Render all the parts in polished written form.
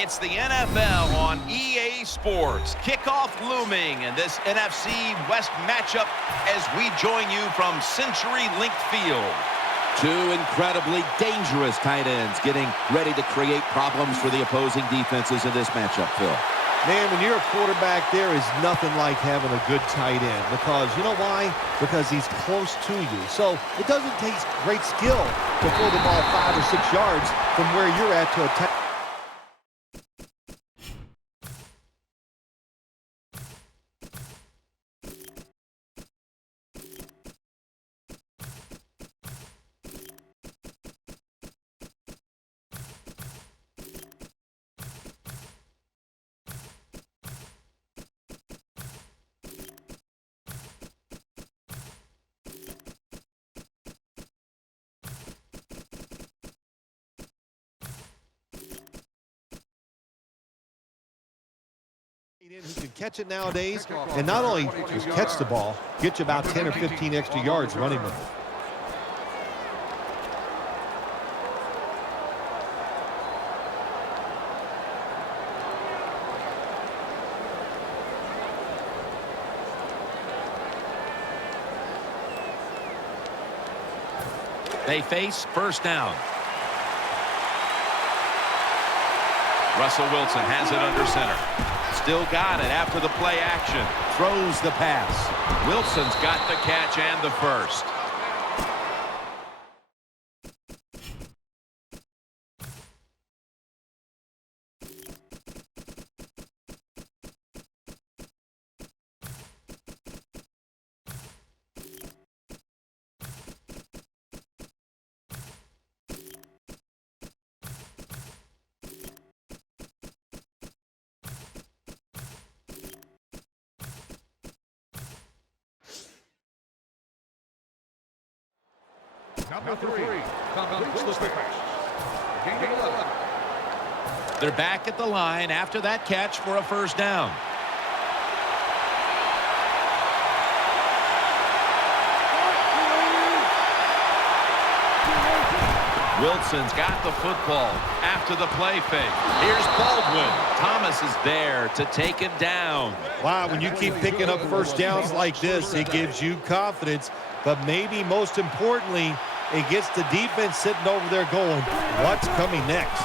It's the NFL on EA Sports. Kickoff looming in this NFC West matchup as we join you from CenturyLink Field. Two incredibly dangerous tight ends getting ready to create problems for the opposing defenses in this matchup, Phil. Man, when you're a quarterback, there is nothing like having a good tight end because, you know why? Because he's close to you. So it doesn't take great skill to throw the ball 5 or 6 yards from where you're at to attack. Who can catch it nowadays, and not only just catch the ball, get you about 10 or 15 extra yards running with it. They face first down. Russell Wilson has it under center. Still got it after the play action. Throws the pass. Wilson's got the catch and the first. Number 3, completes the pass. Gain 11. They're back at the line after that catch for a first down. Wilson's got the football after the play fake. Here's Baldwin. Thomas is there to take him down. Wow, when you keep picking up first downs like this, it gives you confidence, but maybe most importantly, it gets the defense sitting over there going, what's coming next?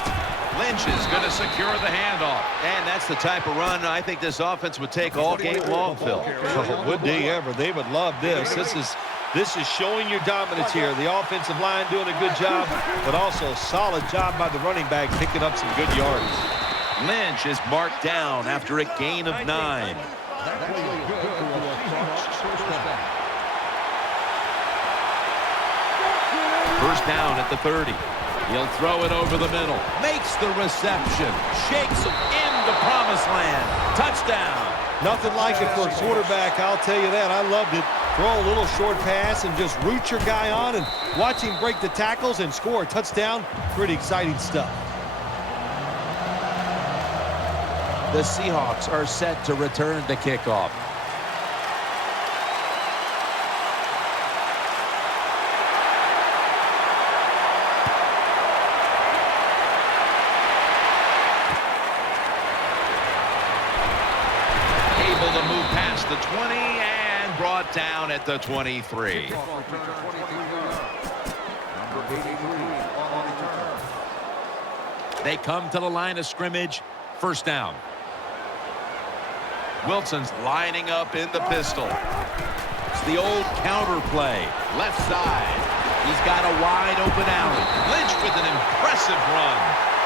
Lynch is going to secure the handoff. And that's the type of run I think this offense would take all game long, Phil. Oh, would they ever? They would love this. This is showing your dominance here. The offensive line doing a good job, but also a solid job by the running back picking up some good yards. Lynch is marked down after a gain of 9. First down at the 30. He'll throw it over the middle. Makes the reception. Shakes him into promised land. Touchdown. Nothing like it for a quarterback, I'll tell you that. I loved it. Throw a little short pass and just root your guy on and watch him break the tackles and score a touchdown. Pretty exciting stuff. The Seahawks are set to return the kickoff. Able to move past the 20 and brought down at the 23. They come to the line of scrimmage. First down. Wilson's lining up in the pistol. It's the old counter play. Left side. He's got a wide open alley. Lynch with an impressive run.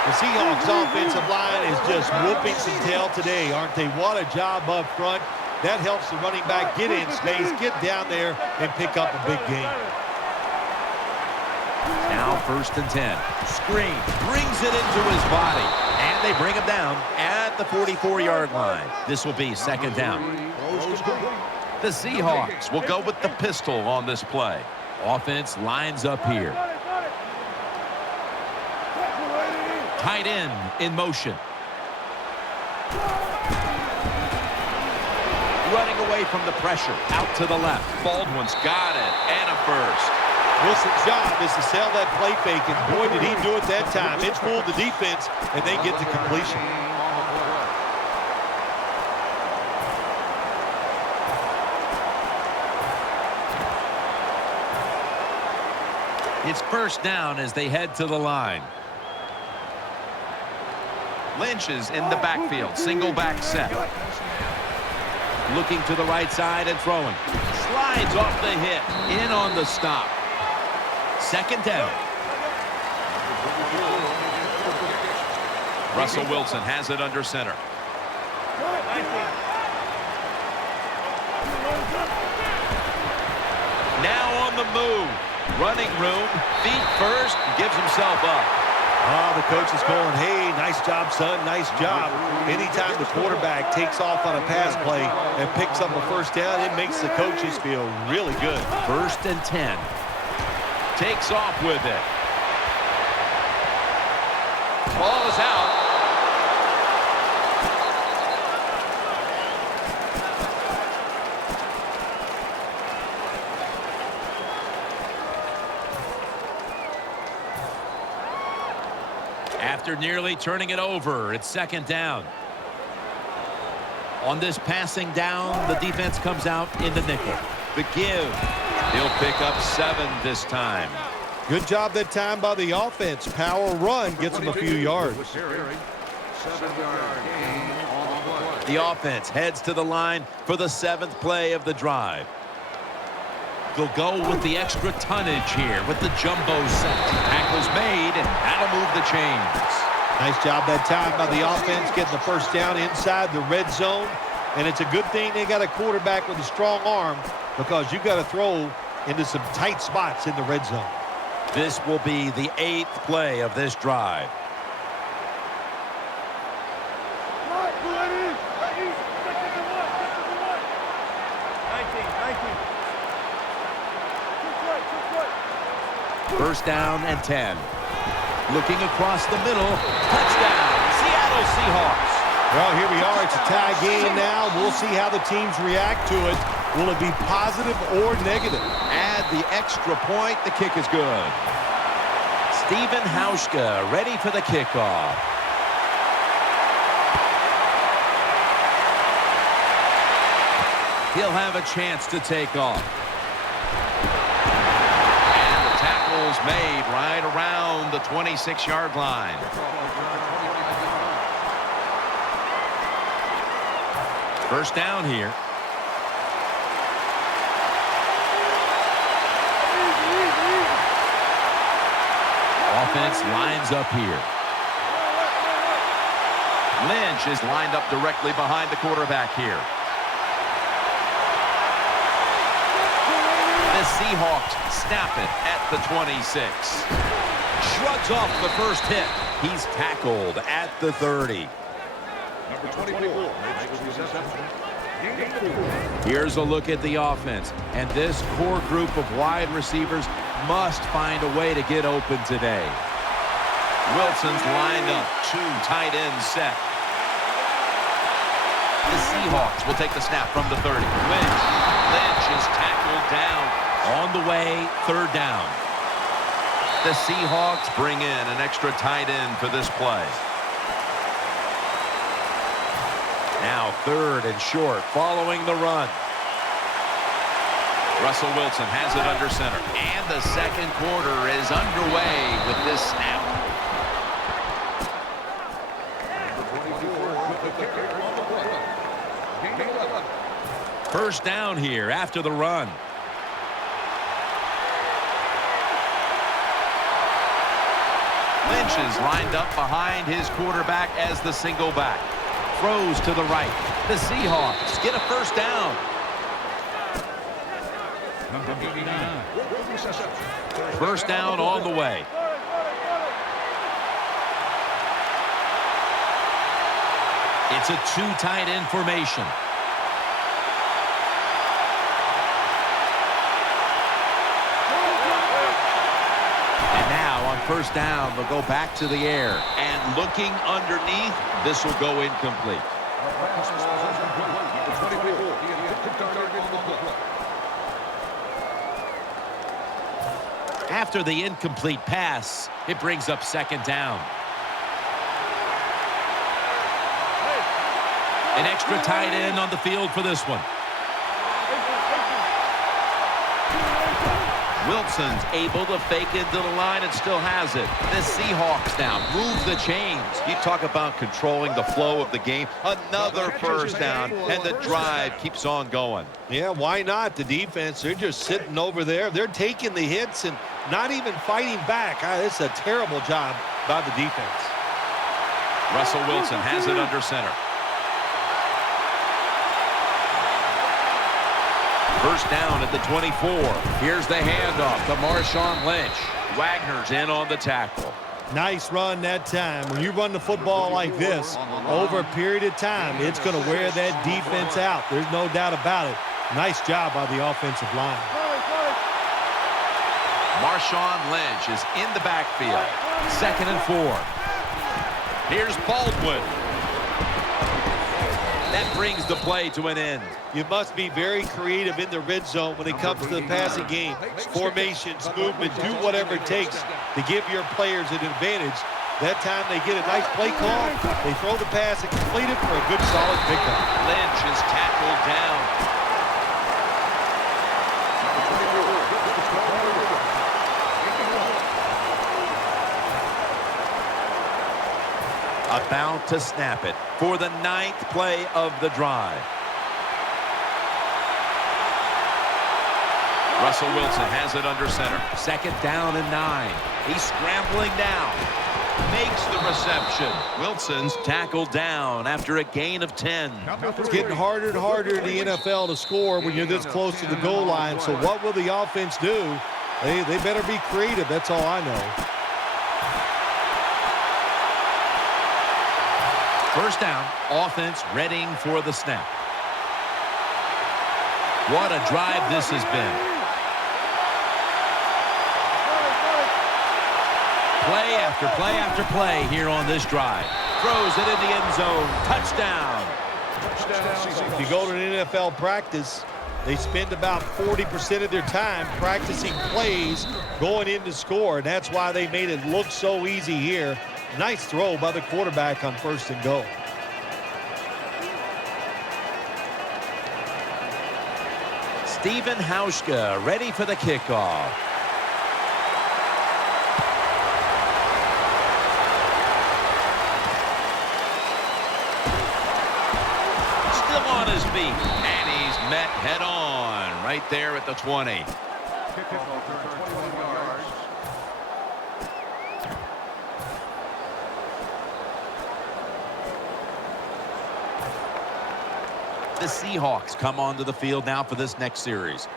The Seahawks offensive line is just whooping some tail today, aren't they? What a job up front. That helps the running back get in space, get down there, and pick up a big gain. Now first and 10. Screen. Brings it into his body. And they bring him down at the 44-yard line. This will be second down. The Seahawks will go with the pistol on this play. Offense lines up here. Tight end in motion. Running away from the pressure. Out to the left. Baldwin's got it. And a first. Wilson's job is to sell that play fake, and boy, did he do it that time. It fooled the defense, and they get the completion. It's first down as they head to the line. Lynch is in the backfield. Single back set. Looking to the right side and throwing. Slides off the hit. In on the stop. Second down. Russell Wilson has it under center. Now on the move. Running room. Feet first. Gives himself up. Oh, the coach is calling, hey, nice job, son, nice job. Anytime the quarterback takes off on a pass play and picks up a first down, it makes the coaches feel really good. 1st and 10. Takes off with it. Ball is out. After nearly turning it over, it's 2nd down. On this passing down, the defense comes out in the nickel. The give. He'll pick up 7 this time. Good job that time by the offense. Power run gets them a few yards. 7-yard gain on the play. The offense heads to the line for the 7th play of the drive. They'll go with the extra tonnage here with the jumbo set. Tackle's made, and that'll move the chains. Nice job that time by the offense getting the first down inside the red zone. And it's a good thing they got a quarterback with a strong arm, because you got to throw into some tight spots in the red zone. This will be the 8th play of this drive. First down and 10. Looking across the middle. Touchdown, Seattle Seahawks. Well, here we are. It's a tie game now. We'll see how the teams react to it. Will it be positive or negative? Add the extra point. The kick is good. Stephen Hauschka ready for the kickoff. He'll have a chance to take off. Made right around the 26-yard line. First down here. Offense lines up here. Lynch is lined up directly behind the quarterback here. The Seahawks snap it at the 26. Shrugs off the first hit. He's tackled at the 30. Number 24. Here's a look at the offense. And this core group of wide receivers must find a way to get open today. Wilson's lined up. 2 tight ends set. The Seahawks will take the snap from the 30. Lynch is tackled down. On the way, 3rd down. The Seahawks bring in an extra tight end for this play. Now 3rd and short following the run. Russell Wilson has it under center. And the second quarter is underway with this snap. First down here after the run. Lynch is lined up behind his quarterback as the single back. Throws to the right. The Seahawks get a first down. First down on the way. It's a 2 tight end formation. First down, they'll go back to the air. And looking underneath, this will go incomplete. After the incomplete pass, it brings up second down. An extra tight end on the field for this one. Wilson's able to fake into the line and still has it. The Seahawks now move the chains. You talk about controlling the flow of the game. Another first down, and the drive keeps on going. Yeah, why not? The defense, they're just sitting over there. They're taking the hits and not even fighting back. It's a terrible job by the defense. Russell Wilson has it under center. First down at the 24. Here's the handoff to Marshawn Lynch. Wagner's in on the tackle. Nice run that time. When you run the football like this, over a period of time, it's going to wear that defense out. There's no doubt about it. Nice job by the offensive line. Marshawn Lynch is in the backfield. 2nd and 4. Here's Baldwin. That brings the play to an end. You must be very creative in the red zone when it comes to the passing game. Formations, movement, do whatever it takes to give your players an advantage. That time they get a nice play call, they throw the pass and complete it for a good solid pickup. Lynch is tackled down. About to snap it for the 9th play of the drive. Russell Wilson has it under center. 2nd down and 9. He's scrambling down. Makes the reception. Wilson's tackled down after a gain of 10. It's getting harder and harder in the NFL to score when you're this close to the goal line. So what will the offense do? They better be creative. That's all I know. First down, offense readying for the snap. What a drive this has been. Play after play after play here on this drive. Throws it in the end zone. Touchdown. If you go to an NFL practice, they spend about 40% of their time practicing plays going in to score, and that's why they made it look so easy here. Nice throw by the quarterback on 1st and goal. Stephen Hauschka ready for the kickoff. Still on his feet, and he's met head on right there at the 20. Kickoff, 21 yards. The Seahawks come onto the field now for this next series.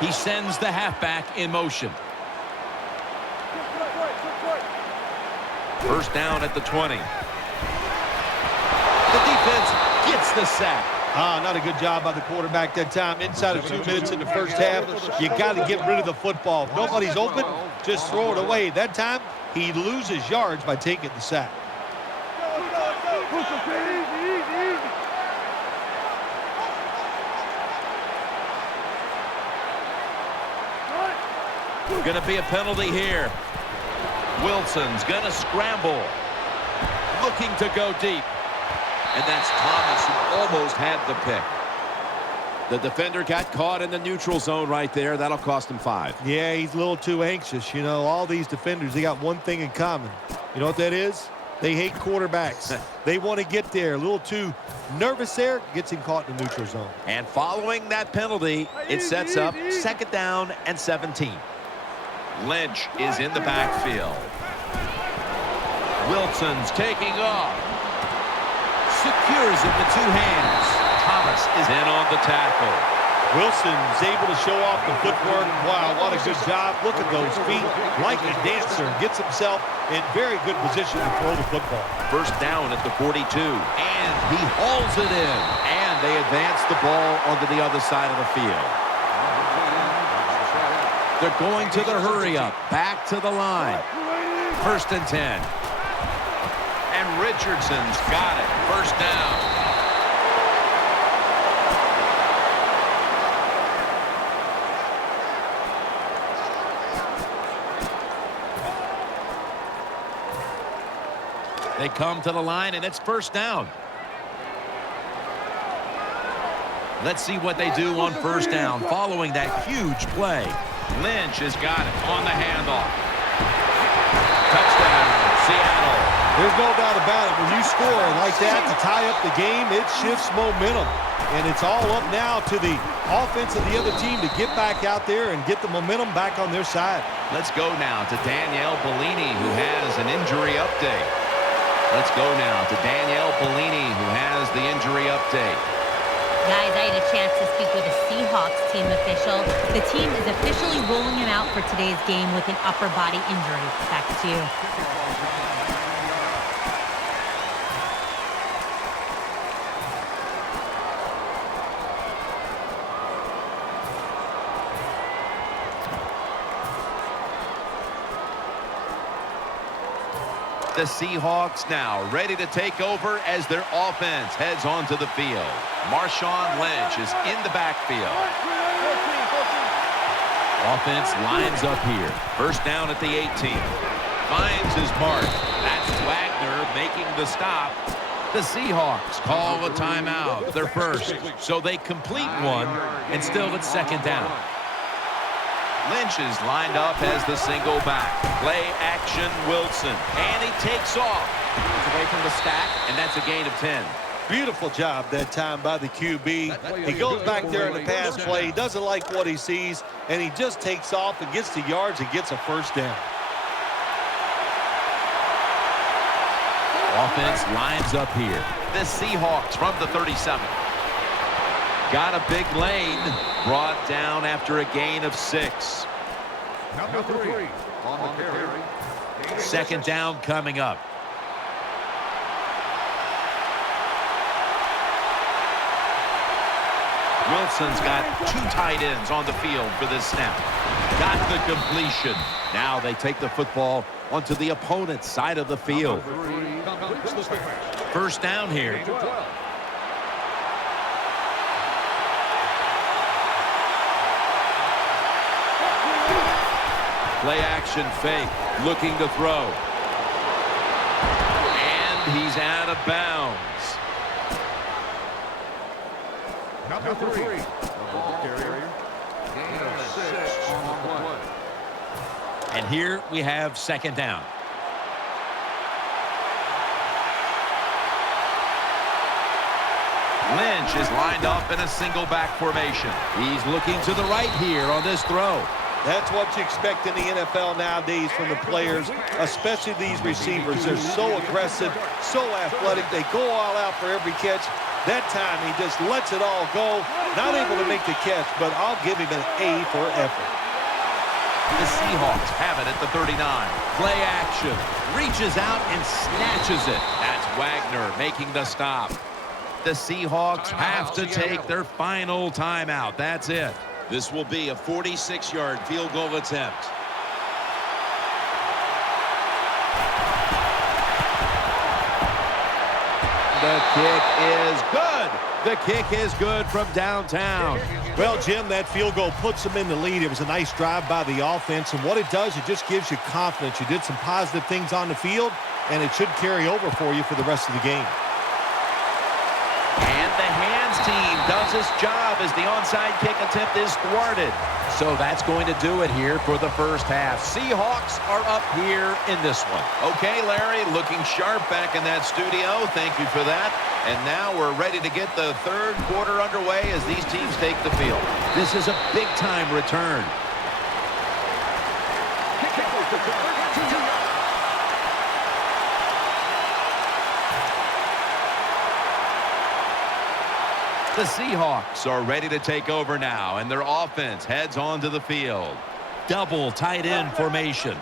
He sends the halfback in motion. First down at the 20. The defense gets the sack. Not a good job by the quarterback that time. Inside of 2 minutes in the first half, you got to get rid of the football. If nobody's open, just throw it away. That time, he loses yards by taking the sack. Going to be a penalty here. Wilson's going to scramble. Looking to go deep. And that's Thomas who almost had the pick. The defender got caught in the neutral zone right there. That'll cost him 5. Yeah, he's a little too anxious. You know, all these defenders, they got one thing in common. You know what that is? They hate quarterbacks. They want to get there. A little too nervous there. Gets him caught in the neutral zone. And following that penalty, it sets up 2nd down and 17. Lynch is in the backfield. Wilson's taking off. Secures it with 2 hands. Thomas is in on the tackle. Wilson's able to show off the footwork. Wow, what a good job. Look at those feet. Like a dancer. Gets himself in very good position to throw the football. First down at the 42. And he hauls it in. And they advance the ball onto the other side of the field. They're going to the hurry up. Back to the line. 1st and 10. And Richardson's got it. First down. They come to the line, and it's first down. Let's see what they do on first down following that huge play. Lynch has got it on the handoff. Touchdown, Seattle. There's no doubt about it. When you score like that to tie up the game, it shifts momentum. And it's all up now to the offense of the other team to get back out there and get the momentum back on their side. Let's go now to Danielle Bellini, who has an injury update. Let's go now to Danielle Bellini, who has the injury update. Guys, I had a chance to speak with a Seahawks team official. The team is officially ruling him out for today's game with an upper body injury. Back to you. The Seahawks now ready to take over as their offense heads onto the field. Marshawn Lynch is in the backfield. Offense lines up here. First down at the 18. Finds his mark. That's Wagner making the stop. The Seahawks call a timeout. Their first. So they complete one, and still it's second down. Lynch is lined up as the single back. Play action Wilson. And he takes off. It's away from the stack, and that's a gain of 10. Beautiful job that time by the QB. He goes back there in the pass play. He doesn't like what he sees, and he just takes off and gets the yards and gets a first down. Offense lines up here. The Seahawks from the 37. Got a big lane. Brought down after a gain of 6. Number 3 on the carry. Second down coming up. Wilson's got 2 tight ends on the field for this snap. Got the completion. Now they take the football onto the opponent's side of the field. First down here. Play action fake, looking to throw. And he's out of bounds. Number 3, the ball carrier. Gain of 6 on the play. And here we have second down. Lynch is lined up in a single back formation. He's looking to the right here on this throw. That's what you expect in the NFL nowadays from the players, especially these receivers. They're so aggressive, so athletic. They go all out for every catch. That time, he just lets it all go. Not able to make the catch, but I'll give him an A for effort. The Seahawks have it at the 39. Play action. Reaches out and snatches it. That's Wagner making the stop. The Seahawks have to take their final timeout. That's it. This will be a 46-yard field goal attempt. The kick is good. The kick is good from downtown. Well, Jim, that field goal puts them in the lead. It was a nice drive by the offense, and what it does, it just gives you confidence. You did some positive things on the field, and it should carry over for you for the rest of the game. And the hands team does its job as the onside kick attempt is thwarted. So that's going to do it here for the first half. Seahawks are up here in this one. Okay, Larry, looking sharp back in that studio. Thank you for that. And now we're ready to get the third quarter underway as these teams take the field. This is a big-time return. The Seahawks are ready to take over now, and their offense heads onto the field. Double tight end formation.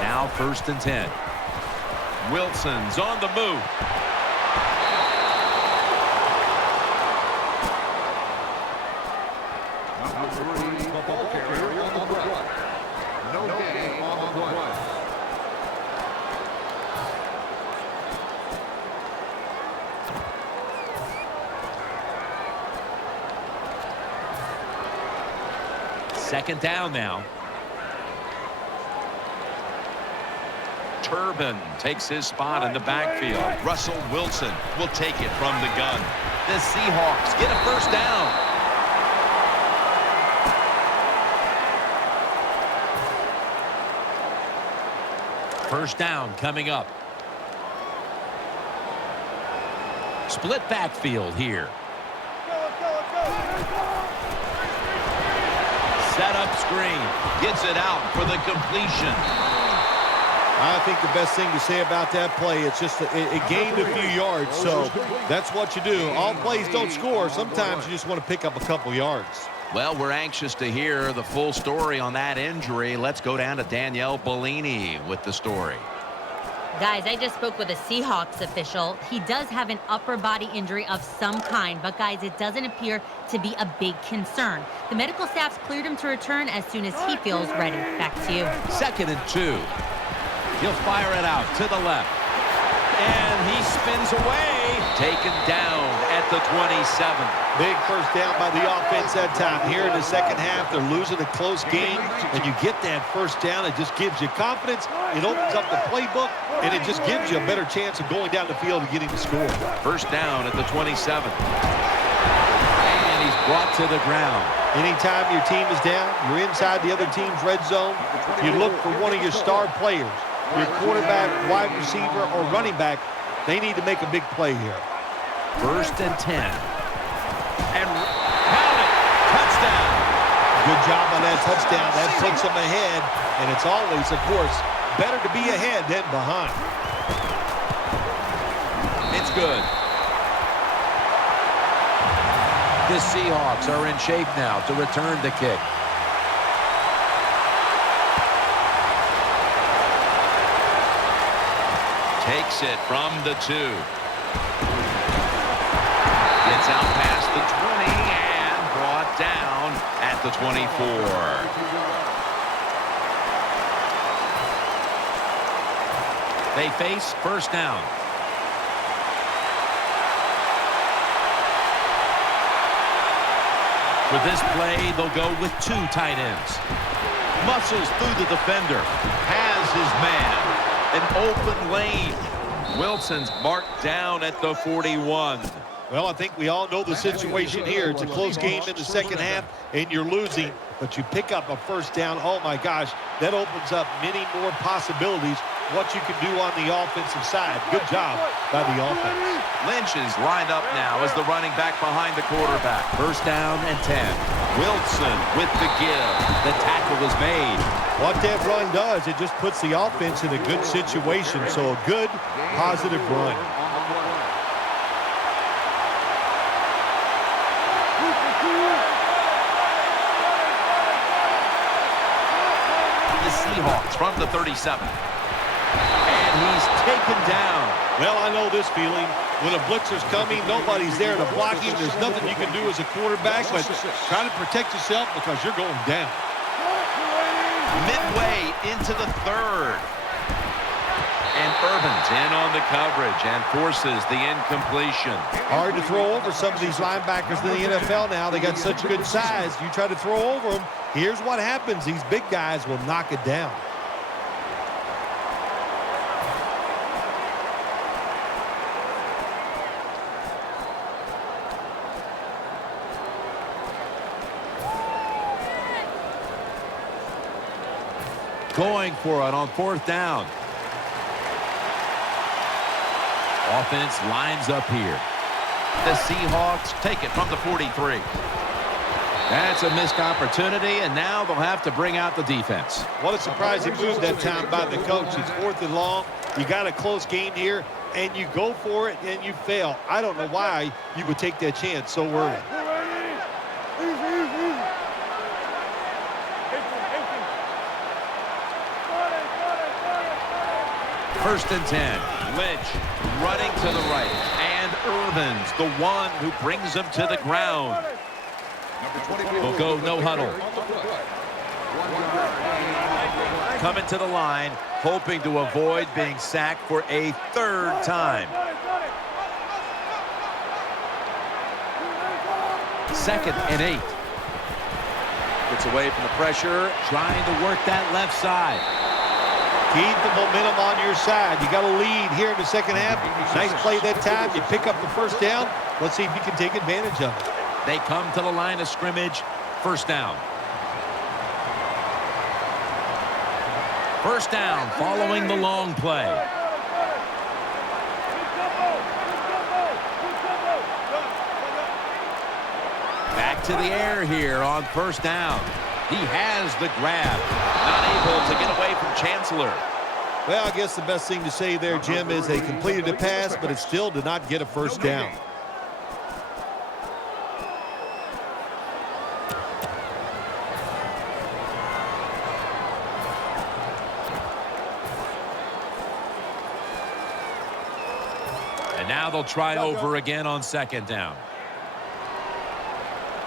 Now first and 10. Wilson's on the move. carrier on the play. No gain on the play. Second down now. Turbin takes his spot in the backfield. Russell Wilson will take it from the gun. The Seahawks get a first down. First down coming up. Split backfield here. Set up screen. Gets it out for the completion. I think the best thing to say about that play, it's just it gained a few yards, so that's what you do. All plays don't score. Sometimes you just want to pick up a couple yards. Well, we're anxious to hear the full story on that injury. Let's go down to Danielle Bellini with the story. Guys, I just spoke with a Seahawks official. He does have an upper body injury of some kind, but guys, it doesn't appear to be a big concern. The medical staff's cleared him to return as soon as he feels ready. Back to you. 2nd and 2. He'll fire it out to the left. And he spins away. Taken down at the 27. Big first down by the offense that time. Here in the second half, they're losing a close game, and you get that first down. It just gives you confidence. It opens up the playbook, and it just gives you a better chance of going down the field and getting the score. First down at the 27. And he's brought to the ground. Anytime your team is down, you're inside the other team's red zone, you look for one of your star players, your quarterback, wide receiver, or running back. They need to make a big play here. 1st and 10. And count it. Touchdown. Good job on that touchdown. That puts them ahead, and it's always, of course, better to be ahead than behind. It's good. The Seahawks are in shape now to return the kick. Takes it from the 2. Gets out past the 20 and brought down at the 24. They face first down. For this play, they'll go with 2 tight ends. Muscles through the defender. Has his man. An open lane. Wilson's marked down at the 41. Well, I think we all know the situation here. It's a close game in the second half, and you're losing, but you pick up a first down. Oh, my gosh, that opens up many more possibilities what you can do on the offensive side. Good job by the offense. Lynch is lined up now as the running back behind the quarterback. First down and 10. Wilson with the give. The tackle is made. What that run does, it just puts the offense in a good situation. So a good, positive run. The Seahawks from the 37. And he's taken down. Well, I know this feeling. When a blitzer's coming, nobody's there to block him. There's nothing you can do as a quarterback, but try to protect yourself because you're going down. Midway into the 3rd. And Urban's in on the coverage and forces the incompletion. Hard to throw over some of these linebackers in the NFL now. They got such good size. You try to throw over them, here's what happens. These big guys will knock it down. Going for it on 4th down. Offense lines up here. The Seahawks take it from the 43. That's a missed opportunity, and now they'll have to bring out the defense. What a surprising move that time by the coach. It's 4th and long. You got a close game here, and you go for it, and you fail. I don't know why you would take that chance so early. First and 10. Lynch running to the right. And Irvin's the one who brings him to the ground. Number 24. We'll go no huddle. On the play. Coming to the line, hoping to avoid being sacked for a third time. 2nd and 8. Gets away from the pressure, trying to work that left side. Keep the momentum on your side. You got a lead here in the second half. Nice play that time. You pick up the first down. Let's see if you can take advantage of it. They come to the line of scrimmage. First down. First down following the long play. Back to the air here on first down. He has the grab. Not able to get away from Chancellor. Well, I guess the best thing to say there, Jim, is they completed a pass, but it still did not get a first down. And now they'll try over again on second down.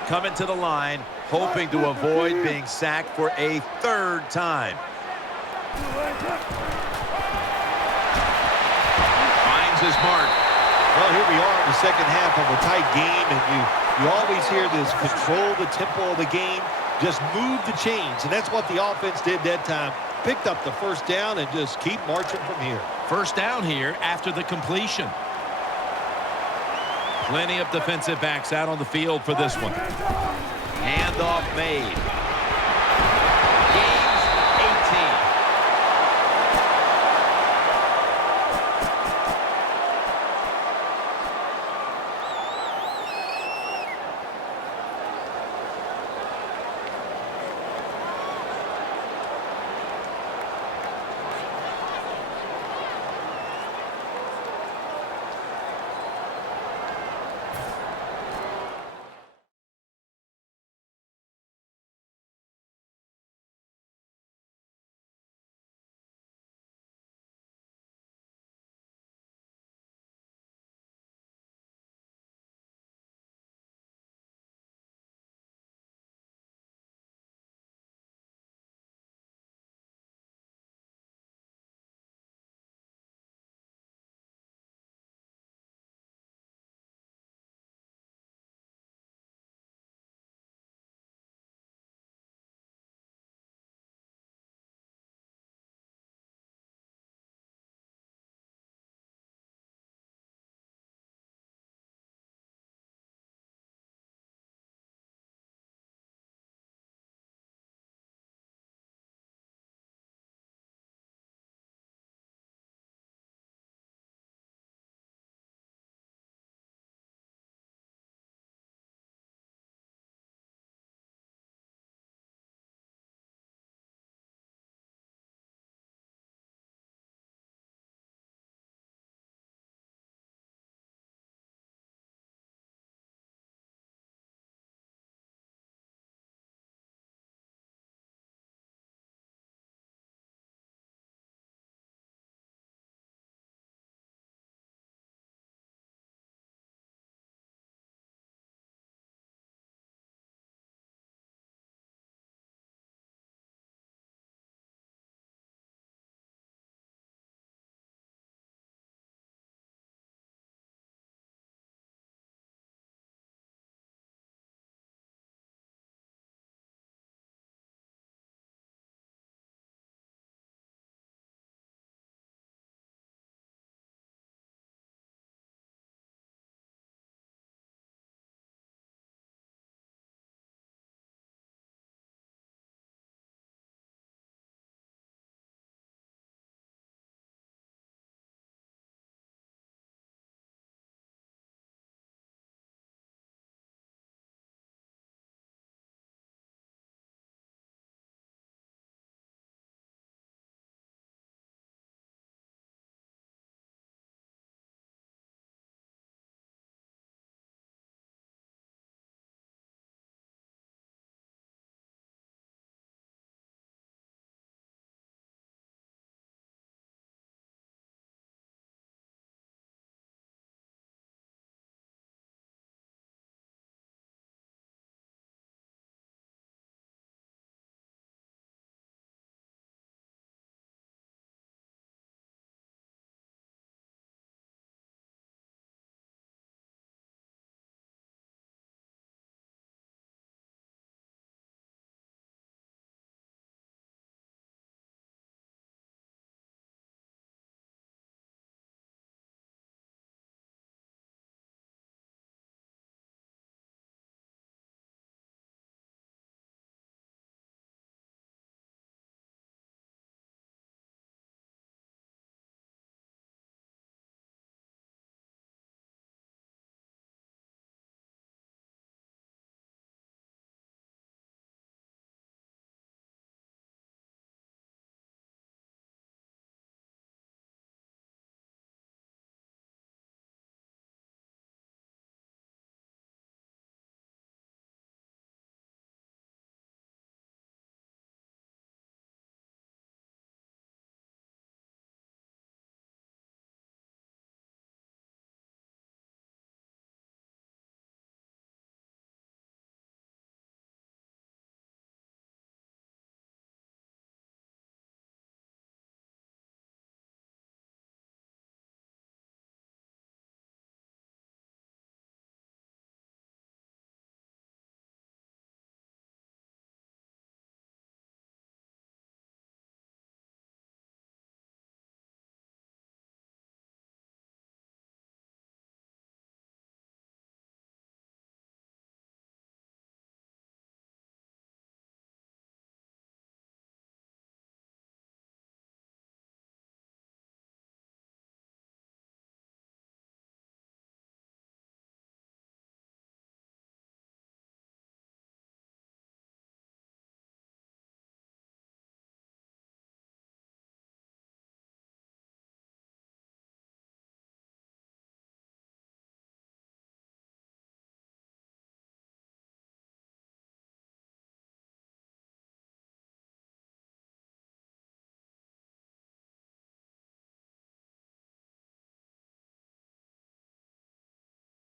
Coming to the line, hoping to avoid being sacked for a third time. Finds his mark. Well, here we are in the second half of a tight game, and you always hear this: control the tempo of the game, just move the chains, and that's what the offense did that time. Picked up the first down and just keep marching from here. First down here after the completion. Plenty of defensive backs out on the field for this one. Handoff made.